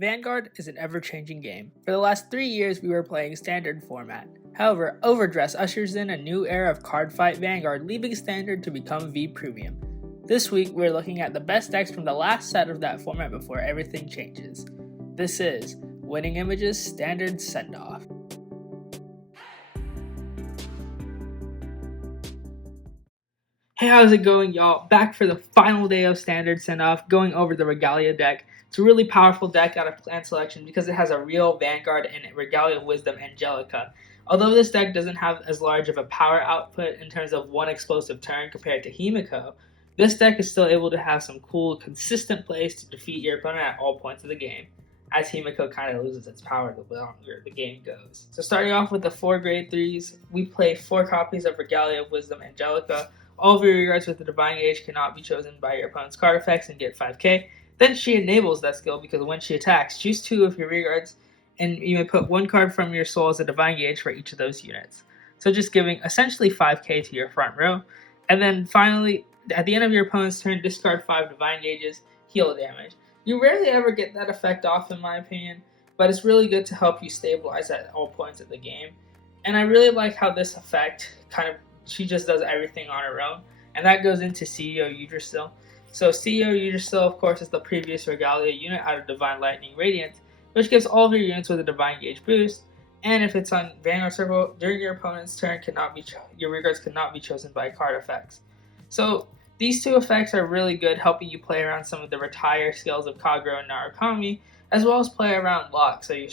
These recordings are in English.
Vanguard is an ever-changing game. For the last 3 years, we were playing standard format. However, Overdress ushers in a new era of Cardfight Vanguard, leaving standard to become V Premium. This week, we're looking at the best decks from the last set of that format before everything changes. This is Winning Images Standard Send-Off. Hey, how's it going, y'all? Back for the final day of Standard Send-Off, going over the Regalia deck. It's a really powerful deck out of clan selection because it has a real Vanguard and Regalia Wisdom Angelica. Although this deck doesn't have as large of a power output in terms of one explosive turn compared to Himiko, this deck is still able to have some cool, consistent plays to defeat your opponent at all points of the game, as Himiko kind of loses its power the longer the game goes. So starting off with the 4 grade 3s, we play 4 copies of Regalia Wisdom Angelica. All of your regards with the Divine Gauge cannot be chosen by your opponent's card effects and get 5k. Then she enables that skill because when she attacks, choose 2 of your rearguards, and you may put 1 card from your soul as a Divine Gauge for each of those units. So just giving essentially 5k to your front row. And then finally, at the end of your opponent's turn, discard 5 Divine Gauges, heal damage. You rarely ever get that effect off in my opinion, but it's really good to help you stabilize at all points of the game. And I really like how this effect she just does everything on her own, and that goes into CEO Yggdrasil. So CEO Yggdrasil, of course, is the previous Regalia unit out of Divine Lightning Radiant, which gives all of your units with a Divine Gauge boost, and if it's on Vanguard Circle, during your opponent's turn, your rearguards cannot be chosen by card effects. So these 2 effects are really good, helping you play around some of the retire skills of Kagero and Narukami, as well as play around Lock, so you're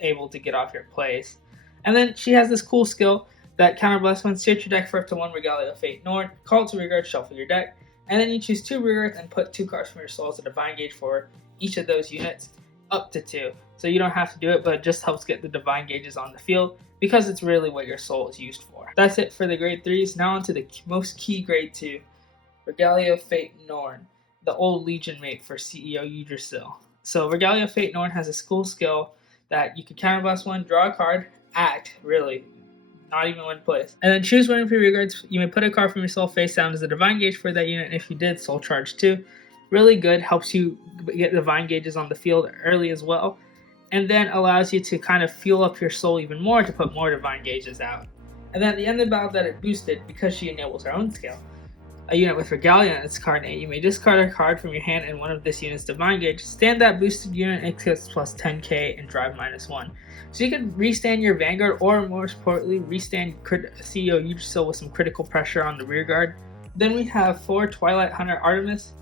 able to get off your plays. And then she has this cool skill that counterblast one, search your deck for up to 1 Regalia Fate Norn, call it to rearguard, shuffle your deck, and then you choose 2 rearguards and put 2 cards from your soul as a Divine Gauge for each of those units, up to 2. So you don't have to do it, but it just helps get the Divine Gauges on the field because it's really what your soul is used for. That's it for the grade 3s. Now on to the most key grade 2, Regalia Fate Norn, the old Legion mate for CEO Yggdrasil. So Regalia Fate Norn has a cool skill that you can counterblast 1, draw a card, act, really, not even one place, and then choose 1 of your rearguards. You may put a card from your soul face down as a Divine Gauge for that unit, and if you did, soul charge 2. Really good, helps you get Divine Gauges on the field early as well, and then allows you to kind of fuel up your soul even more to put more Divine Gauges out. And then at the end of the battle that it boosted, because she enables her own skill, a unit with Regalia in its card name, you may discard a card from your hand and 1 of this unit's Divine Gauge, stand that boosted unit, and gets plus 10k and drive -1. So you can restand your Vanguard, or more importantly, restand CEO Yggdrasil with some critical pressure on the rearguard. Then we have 4 Twilight Hunter Artemis.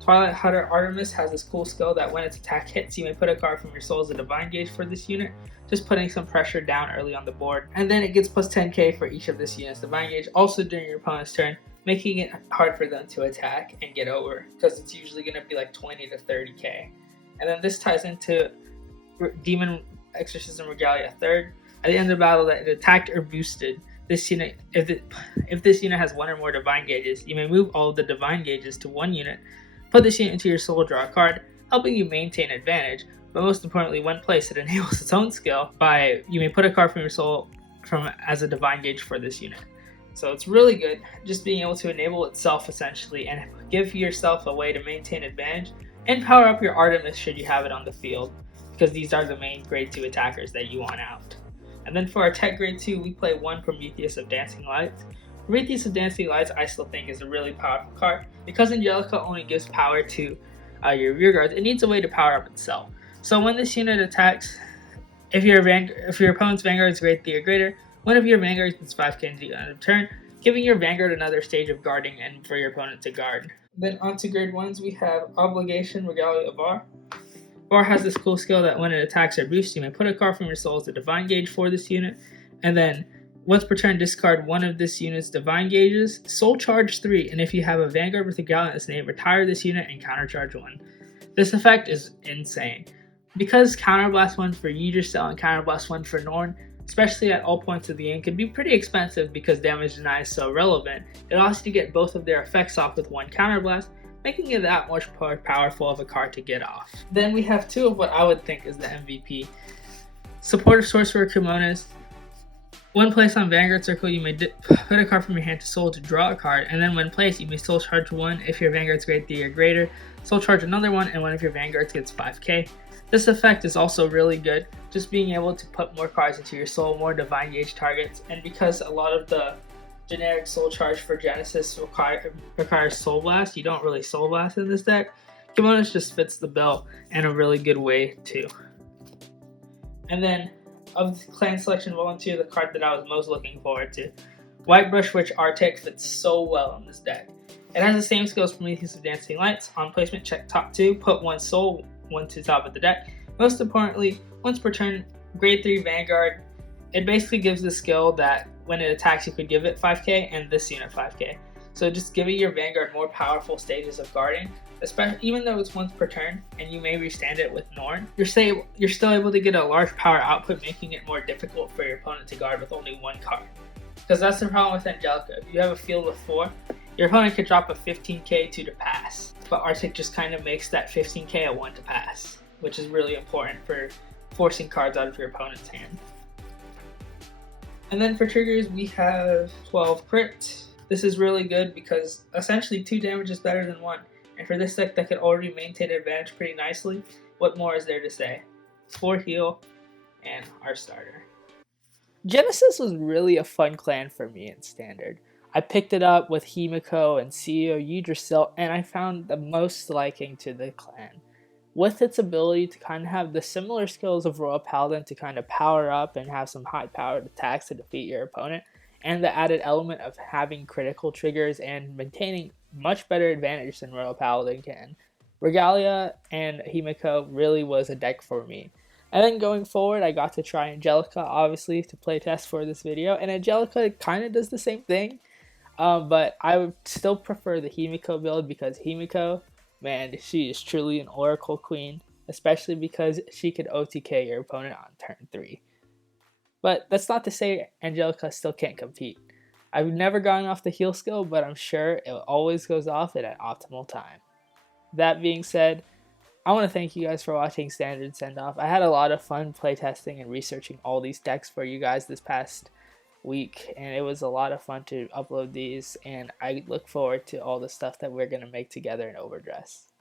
Twilight Hunter Artemis has this cool skill that when its attack hits, you may put a card from your soul as a Divine Gauge for this unit, just putting some pressure down early on the board. And then it gets plus 10k for each of this unit's Divine Gauge, also during your opponent's turn, making it hard for them to attack and get over, because it's usually going to be like 20 to 30k. And then this ties into Demon Exorcism Regalia Thurd. At the end of the battle that it attacked or boosted this unit, if this unit has 1 or more Divine Gauges, you may move all of the Divine Gauges to 1 unit, put this unit into your soul, draw a card, helping you maintain advantage. But most importantly, when placed, it enables its own skill by you may put a card from your soul as a Divine Gauge for this unit. So it's really good, just being able to enable itself essentially and give yourself a way to maintain advantage and power up your Artemis should you have it on the field, because these are the main grade 2 attackers that you want out. And then for our tech grade 2, we play 1 Prometheus of Dancing Lights. Prometheus of Dancing Lights I still think is a really powerful card. Because Angelica only gives power to your rearguards, it needs a way to power up itself. So when this unit attacks, if your opponent's Vanguard is grade 3 or greater, 1 of your Vanguards gets 5k at the end of turn, giving your Vanguard another stage of guarding and for your opponent to guard. Then onto grade 1s, we have Oblation Regalia Var. Var has this cool skill that when it attacks or boosts, you may put a card from your soul as a Divine Gauge for this unit, and then once per turn, discard 1 of this unit's Divine Gauges, soul charge 3, and if you have a Vanguard with Regalia in its name, retire this unit and countercharge 1. This effect is insane. Because counterblast 1 for Yggdrasil and counterblast 1 for Norn, especially at all points of the game, can be pretty expensive because damage deny is so relevant. It allows you to get both of their effects off with 1 counterblast, making it that much more powerful of a card to get off. Then we have 2 of what I would think is the MVP. Supportive Sorcerer Cummonis. When placed on Vanguard Circle, you may put a card from your hand to soul to draw a card, and then when placed, you may soul charge 1 if your Vanguard's grade 3 or greater, soul charge another one, and one of your Vanguards gets 5k. This effect is also really good, just being able to put more cards into your soul, more divine gauge targets, and because a lot of the generic soul charge for Genesis requires Soul Blast, you don't really Soul Blast in this deck. Cummonis just fits the bill in a really good way too. And then of the clan selection volunteer, the card that I was most looking forward to. White Brushwitch Artic fits so well in this deck. It has the same skills as Prometheus of Dancing Lights. On placement, check top 2, put 1 soul, 1 to top of the deck. Most importantly, once per turn, grade 3 Vanguard. It basically gives the skill that when it attacks you could give it 5k and this unit 5k. So just giving your Vanguard more powerful stages of guarding, especially even though it's once per turn and you may restand it with Norn, you're still able to get a large power output, making it more difficult for your opponent to guard with only 1 card. Because that's the problem with Angelica. If you have a field of 4, your opponent could drop a 15k 2 to pass, but Artic just kind of makes that 15k a 1 to pass, which is really important for forcing cards out of your opponent's hand. And then for triggers, we have 12 crit. This is really good because essentially 2 damage is better than 1. And for this deck that could already maintain advantage pretty nicely, what more is there to say? 4 heal and our starter. Genesis was really a fun clan for me in Standard. I picked it up with Himiko and CEO Yggdrasil, and I found the most liking to the clan. With its ability to kind of have the similar skills of Royal Paladin to kind of power up and have some high powered attacks to defeat your opponent, and the added element of having critical triggers and maintaining much better advantage than Royal Paladin can. Regalia and Himiko really was a deck for me. And then going forward, I got to try Angelica, obviously, to play test for this video, and Angelica kind of does the same thing, but I would still prefer the Himiko build because Himiko, man, she is truly an Oracle Queen, especially because she could OTK your opponent on turn 3. But that's not to say Angelica still can't compete. I've never gone off the heal skill, but I'm sure it always goes off at an optimal time. That being said, I want to thank you guys for watching Standard Send Off. I had a lot of fun playtesting and researching all these decks for you guys this past week, and it was a lot of fun to upload these, and I look forward to all the stuff that we're going to make together in Overdress.